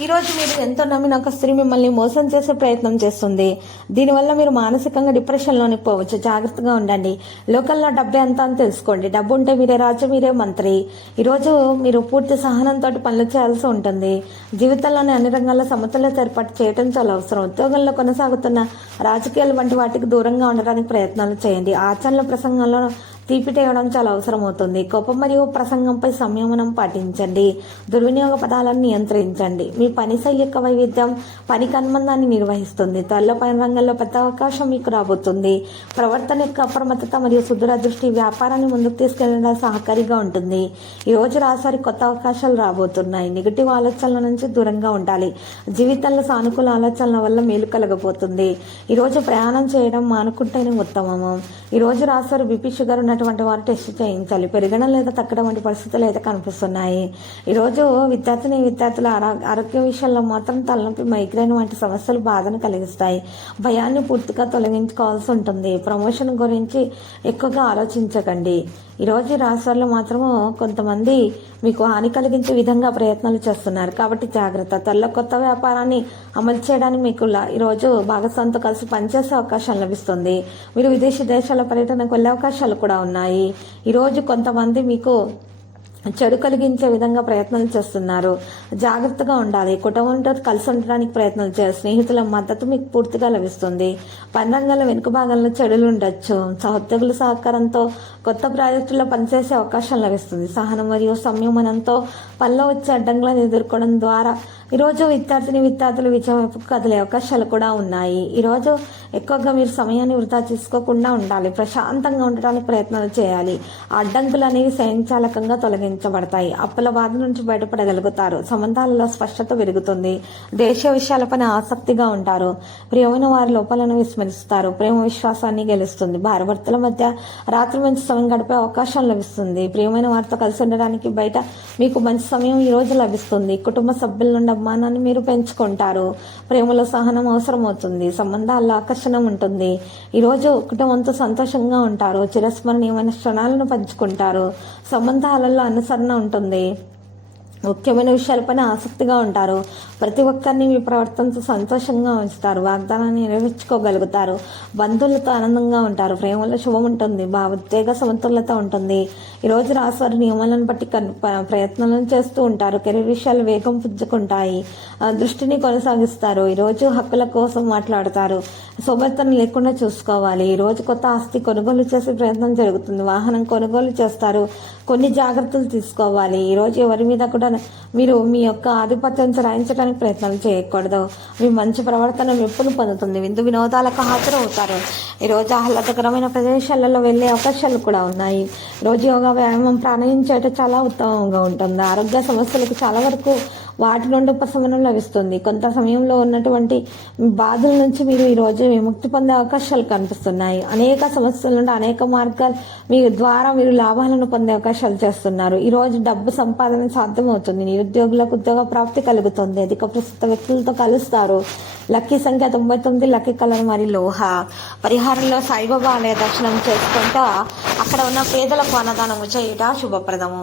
ఈరోజు మీరు ఎంతో నమ్మిన స్త్రీ మిమ్మల్ని మోసం చేసే ప్రయత్నం చేస్తుంది. దీనివల్ల మీరు మానసికంగా డిప్రెషన్లోనికి పోవచ్చు. జాగ్రత్తగా ఉండండి. లోకల్లో డబ్బే ఎంత అని తెలుసుకోండి. డబ్బు ఉంటే మీరే రాజు మీరే మంత్రి. ఈరోజు మీరు పూర్తి సహనంతో పనులు చేయాల్సి ఉంటుంది. జీవితంలోని అన్ని రంగాల్లో సమతుల్యత ఏర్పాటు చేయడం చాలా అవసరం. ఉద్యోగంలో కొనసాగుతున్న రాజకీయాలు వంటి వాటికి దూరంగా ఉండడానికి ప్రయత్నాలు చేయండి. ఆచరణ ప్రసంగంలో తీపిటేయడం చాలా అవసరం అవుతుంది కోపం మరియు ప్రసంగంపై సంయమనం పాటించండి. దుర్వినియోగ పదాలను నియంత్రించండి. మీ పని శైలి యొక్క వైవిధ్యం పని కన్మందాన్ని నిర్వహిస్తుంది. త్వరలో పని రంగంలో పెద్ద అవకాశం మీకు రాబోతుంది. ప్రవర్తన యొక్క అప్రమత్తత మరియు సుదూర దృష్టి వ్యాపారాన్ని ముందుకు తీసుకెళ్ళడం సహకారిగా ఉంటుంది. ఈ రోజు రాసారి కొత్త అవకాశాలు రాబోతున్నాయి. నెగిటివ్ ఆలోచనల నుంచి దూరంగా ఉండాలి. జీవితంలో సానుకూల ఆలోచనల వల్ల మేలు కలగబోతుంది. ఈరోజు ప్రయాణం చేయడం మానుకుంటేనే ఉత్తమము. ఈరోజు రాసారు బీపీ షుగర్ ఉన్నటువంటి వారు టెస్ట్ చేయించాలి. పెరగడం లేదా తగ్గడం వంటి పరిస్థితులు అయితే కనిపిస్తున్నాయి. ఈరోజు విద్యార్థిని విద్యార్థుల ఆరోగ్య విషయాల్లో మాత్రం తలనొప్పి మైగ్రేన్ వంటి సమస్యలు బాధను కలిగిస్తాయి. భయాన్ని పూర్తిగా తొలగించుకోవాల్సి ఉంటుంది. ప్రమోషన్ గురించి ఎక్కువగా ఆలోచించకండి. ఈరోజు రాష్ట్రాల్లో మాత్రము కొంతమంది మీకు హాని కలిగించే విధంగా ప్రయత్నాలు చేస్తున్నారు. కాబట్టి జాగ్రత్త. త్వరలో కొత్త వ్యాపారాన్ని అమలు చేయడానికి మీకు ఈరోజు భాగస్వామితో కలిసి పనిచేసే అవకాశం లభిస్తుంది. మీరు విదేశీ దేశాల పర్యటనకు వెళ్ళే అవకాశాలు కూడా ఉన్నాయి. ఈరోజు కొంతమంది మీకు చెడు కలిగించే విధంగా ప్రయత్నాలు చేస్తున్నారు. జాగ్రత్తగా ఉండాలి. కుటుంబంతో కలిసి ఉండడానికి ప్రయత్నాలు చేయాలి. స్నేహితుల మద్దతు మీకు పూర్తిగా లభిస్తుంది. పని వెనుక భాగంలో చెడులు ఉండొచ్చు. సహోద్యోగుల సహకారంతో కొత్త ప్రాజెక్టుల్లో పనిచేసే అవకాశం లభిస్తుంది. సహనం మరియు సంయమనంతో పనిలో వచ్చే అడ్డంకులను ఎదుర్కోవడం ద్వారా ఈరోజు విద్యార్థిని విద్యార్థులు విజయం వైపు కదిలే అవకాశాలు కూడా ఉన్నాయి. ఈరోజు ఎక్కువగా మీరు సమయాన్ని వృధా చేసుకోకుండా ఉండాలి. ప్రశాంతంగా ఉండడానికి ప్రయత్నాలు చేయాలి. ఆ అడ్డంకులు అనేవి స్వయంచాలకంగా తొలగించబడతాయి అప్పుల బాధ నుంచి బయటపడగలుగుతారు. సంబంధాలలో స్పష్టత పెరుగుతుంది. దేశీయ విషయాలపైన ఆసక్తిగా ఉంటారు. ప్రియమైన వారి లోపాలను విస్మరిస్తారు. ప్రేమ విశ్వాసాన్ని గెలుస్తుంది. భార్యాభర్తల మధ్య రాత్రి మంచి సమయం గడిపే అవకాశం లభిస్తుంది. ప్రియమైన వారితో కలిసి ఉండడానికి బయట మీకు మంచి సమయం ఈ రోజు లభిస్తుంది. కుటుంబ సభ్యుల నుండి అభిమానాన్ని మీరు పెంచుకుంటారు. ప్రేమలో సహనం అవసరం అవుతుంది సంబంధాల్లో ఆకర్షణ ఉంటుంది. ఈరోజు కుటుంబంతో సంతోషంగా ఉంటారు. చిరస్మరణీయమైన క్షణాలను పంచుకుంటారు. సంబంధాలలో అనుసరణ ఉంటుంది. ముఖ్యమైన విషయాలపైన ఆసక్తిగా ఉంటారు. ప్రతి ఒక్కరిని మీ ప్రవర్తనతో సంతోషంగా ఉంచుతారు. వాగ్దానాన్ని నిర్వహించుకోగలుగుతారు బంధువులతో ఆనందంగా ఉంటారు. ప్రేమలో శుభం ఉంటుంది. భావోద్వేగ సమతుల్యత ఉంటుంది. ఈరోజు రాశివారి నియమాలను బట్టి కన్- ప్రయత్నాలను చేస్తూ ఉంటారు. కెరీర్ విషయాలు వేగం పుంజుకుంటాయి ఆ, దృష్టిని కొనసాగిస్తారు. ఈరోజు హక్కుల కోసం మాట్లాడతారు. శుభ్రతను లేకుండా చూసుకోవాలి. ఈ రోజు కొత్త ఆస్తి కొనుగోలు చేసే ప్రయత్నం జరుగుతుంది. వాహనం కొనుగోలు చేస్తారు. కొన్ని జాగ్రత్తలు తీసుకోవాలి. ఈరోజు ఎవరి మీద కూడా మీరు మీ యొక్క ఆధిపత్యం రాయించడానికి ప్రయత్నాలు చేయకూడదు. మీ మంచి ప్రవర్తన మెప్పును పొందుతుంది? విందు వినోదాలకు హాజరవుతారు. ఈ రోజు ఆహ్లాదకరమైన ప్రదేశాలలో వెళ్ళే అవకాశాలు కూడా ఉన్నాయి. రోజు యోగా వ్యాయామం ప్రాణయించేట చాలా ఉత్తమంగా ఉంటుంది. ఆరోగ్య సమస్యలకు చాలా వరకు వాటి నుండి ఉపశమనం లభిస్తుంది. కొంత సమయంలో ఉన్నటువంటి బాధల నుంచి మీరు ఈరోజు విముక్తి పొందే అవకాశాలు కనిపిస్తున్నాయి. అనేక సమస్యల నుండి అనేక మార్గాలు మీ ద్వారా మీరు లాభాలను పొందే అవకాశాలు చేస్తున్నారు. ఈరోజు డబ్బు సంపాదన సాధ్యమవుతుంది. నిరుద్యోగులకు ఉద్యోగ ప్రాప్తి కలుగుతుంది. అధిక ప్రస్తుత వ్యక్తులతో కలుస్తారు. లక్కీ సంఖ్య తొంభై తొమ్మిది లక్కీ కలర్ మరి లోహ. పరిహారంలో సాయిబాబా ఆలయ దర్శనం చేసుకుంటా అక్కడ ఉన్న పేదలకు అన్నదానము చేయుట శుభప్రదము.